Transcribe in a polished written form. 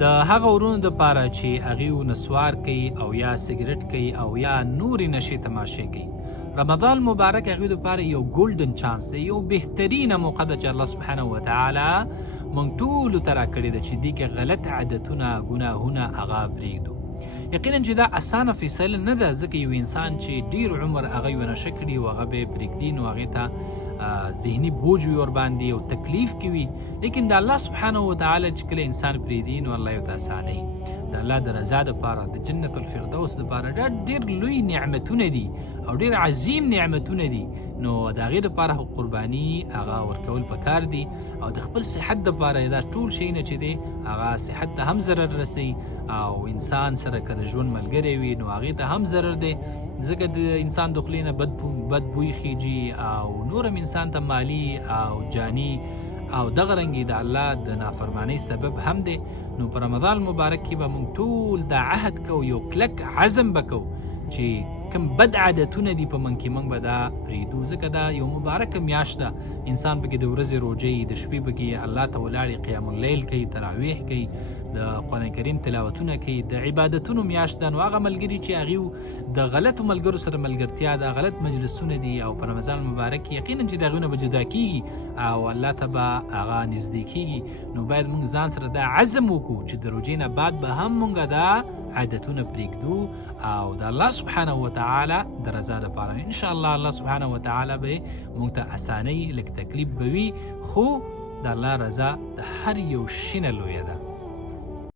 د هغه ورونو دپاره چې هغوی نسوار کوي او یا سګرټ کوي او یا نورې نشې تماشې کوي، رمضان مبارک هغوی دپاره یو ګولډن چانس دی، یو بهترینه موقع ده چې الله سبحانه وتعالی موږ ټولو ته راکړې ده چې دې کې غلط عادتونه ګناهونه هغه پرېږدو. یقینا چې دا اسانه فیصله نه ده، ځکه یو انسان چې ډیر عمر هغه یو نشه کړي او هغه به یې پرېږدي نو هغې ته ذهني بوج وي ورباندې او تکلیف کې وي، لیکن د الله سبحانه وتعالی چې کله انسان پرېږدي نو الله یو ته اسانوي. د الله د رضا دپاره د جنت الفردوس دپاره دا ډېر لوی نعمتونه دي او ډېر عظیم نعمتونه دي، نو د هغې دپاره قرباني هغه ورکول پکار دي او د خپل صحت دپاره دا ټول شیونه چې دی هغه صحت ته هم ضرر رسوي او انسان سره که د ژوند ملګری وي نو هغې ته هم ضرر دی، ځکه د انسان د خولې نه بد بوی خیږي او نور هم انسان ته مالی او جانی او دغه رنګې د الله د نافرمانی سبب هم دی. نو په رمضان مبارک کې به موږ ټول دا عهد کوو، یو کلک عزم به کوو چې کوم بد عادتونه دي په موږ کې موږ به دا پرېږدو، ځکه دا یو مبارکه میاشت ده. انسان پکې د ورځې روژې، د شپې پکې الله ته ولاړې قیام اللیل کوي، تراویح کوي، د قرآن کریم تلاوتونه کوي، د عبادتونو میاشت ده. نو هغه ملګري چې هغوی د غلطو ملګرو سره ملګرتیا ده، غلط مجلسونه دي او په رمضان مبارک کې یقینا چې د هغوی نه به جدا کېږي او الله ته به هغه نږدې کېږي. نو باید موږ ځان سره دا عزم وکړو چې د روژې نه بعد به هم موږ دا عادتونه پرېږدو او د الله سبحانه وتعالی د رضا دپاره انشاءالله الله سبحانه وتعالی به موږ ته اسانۍ، لږ تکلیف به وي، خو د الله رضا د هر یو شي نه لویه ده.